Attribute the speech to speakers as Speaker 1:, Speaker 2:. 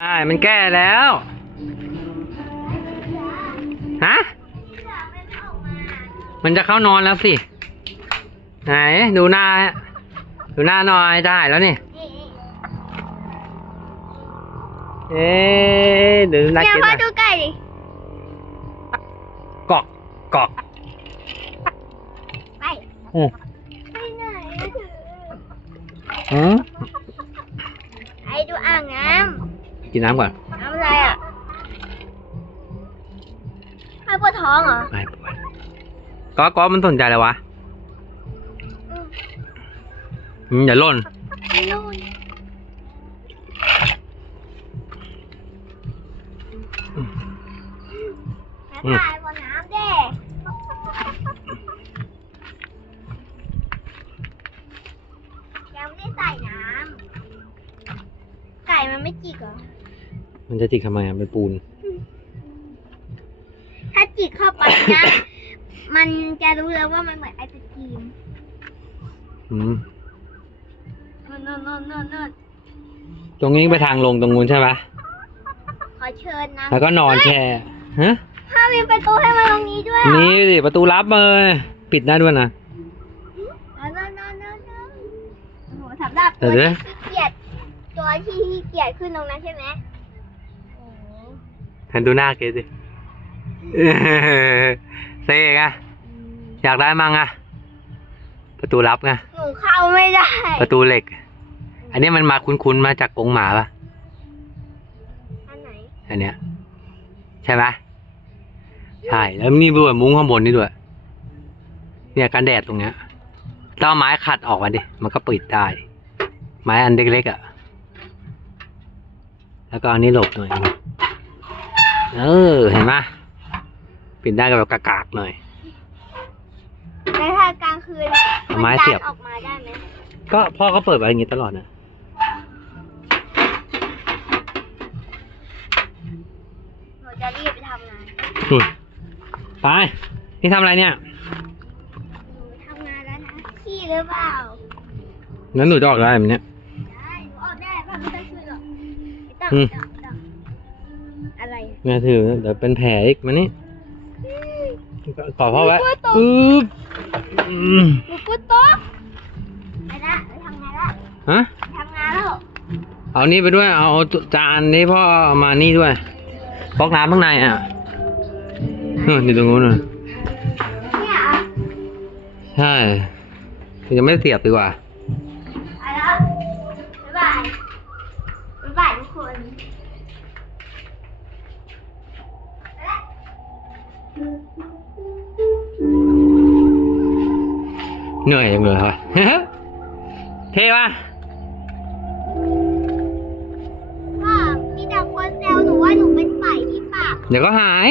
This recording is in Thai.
Speaker 1: ใช่มันแก้แล้ว ฮะ มันจะเข้านอนแล้วสิ ไหน ดูหน้า ดูหน้าหน่อยได้แล้วนี่ เอ๊ะเดี๋ยวดูหน้า
Speaker 2: เนี่ย
Speaker 1: เก็ต
Speaker 2: พ่อ
Speaker 1: หน่อย
Speaker 2: ดูไก่ดิ
Speaker 1: กอกกอก
Speaker 2: ไป
Speaker 1: อืม
Speaker 2: ไปไหน
Speaker 1: อืม
Speaker 2: ไอ้ดูอ่างน้
Speaker 1: กินน้ำก่อนำ
Speaker 2: น้ำอะไรอะให้ปวดท้องเหรอ
Speaker 1: ไปไปก็ก็มันสนใจอะไรวะ
Speaker 2: อืม
Speaker 1: อืมอย่าหล่น
Speaker 2: ไม่รู้แล้วตายบนน้ำเด้ยังไม่ได้ใส่น้ำ ไก่มันไม่จิกเหรอ
Speaker 1: มันจะจิกทำไมอะเป็นปูน
Speaker 2: ถ้าจิกเข้าไปนะ มันจะรู้แล้วว่ามันเหมือนไอศกรีม
Speaker 1: อืม
Speaker 2: นู่นนู่นนู่นนู่นนู่น
Speaker 1: ตรงนี้ไปทางลงตรงนู้นใช่ปะ
Speaker 2: ขอเชิญนะ
Speaker 1: แล้วก็นอนแช่ฮะ
Speaker 2: ถ้ามีประตูให้มาตรงนี้ด้วยเหรอ
Speaker 1: นี่สิประตูลับเลยปิดได้ด้วยนะ
Speaker 2: นั่นนั่นนั่นนั่นนั่นโอ้โหสำหรับ
Speaker 1: เดี๋
Speaker 2: ตัว
Speaker 1: ยว
Speaker 2: ที่
Speaker 1: นะ
Speaker 2: ขี้เกียจตัวที่ขี้เกียจขึ้นตรงนั้นใช่ไหมโอ้โห
Speaker 1: หันดูหน้าเกดสิเออเซ่ไงอยากได้มั่งอะประตูลับไง
Speaker 2: หนูเข้าไม่ได้
Speaker 1: ประตูเหล็ก อันนี้มันมาคุ้นๆมาจากกรงหมาปะ
Speaker 2: อันไหน
Speaker 1: อันเนี้ย ใช่ไหมใช่ แล้วนี่ด้วยมุ้งข้างบนนี่ด้วย เนี่ยกันแดดตรงเนี้ยต้องเอาไม้ขัดออกมาดิ มันก็ปิดได้ ไม้อันเล็กๆอะ่ะ แล้วก็อันนี้หลบหน่อย เออ เห็นไหมปิดได้ก็แบบกากๆหน่อย
Speaker 2: ในถ้ากลางคืนเนี่ย
Speaker 1: เอาไม้เสียบ
Speaker 2: นดันออกมาได้ไหม
Speaker 1: ก็พ่อก็เปิดไว้อย่างนี้ตลอดนะ
Speaker 2: หนูจะรีบไปทำงาน
Speaker 1: นู่นไปนี่ทำอะไรเนี่ย
Speaker 2: หนูทำงานแล้วนะขี้หรือเปล่า
Speaker 1: งั้นหนูจะออกได้ไหมเนี่ย
Speaker 2: ได้หนูออกได้พ่อไม่ต้องช่วยหรอกไม่ต้อง
Speaker 1: อืม
Speaker 2: ไม่ต้อง
Speaker 1: แม่ถือเดี๋ยวเป็นแผลอีกมานี่ขอพ่อไว้
Speaker 2: หนูกลัวตก
Speaker 1: อึ๊บอืม
Speaker 2: หนูกลัวโต๊ะไปละไปทำงานละ
Speaker 1: ฮะ
Speaker 2: ไปทำงานแล้ว
Speaker 1: เอานี่ไปด้วย เอาจานนี้พ่อเอามานี่ด้วยก๊อกน้ำข้างในอะนู่นอยู่ตรงนู้นน่ะ
Speaker 2: เนี่ยเหรอ
Speaker 1: ใช่ยังไม่ได้เสียบดีกว่า
Speaker 2: ไปแล้วบ๊ายบายบ๊ายบายทุกคนไปละ
Speaker 1: เหนื่อยจังเลยครับเท่ปะ
Speaker 2: พ่อมีแต่คนแซวหนูว่าหนูเป็นไฝ่ที่ปาก
Speaker 1: เดี๋ยวก็หาย
Speaker 2: ห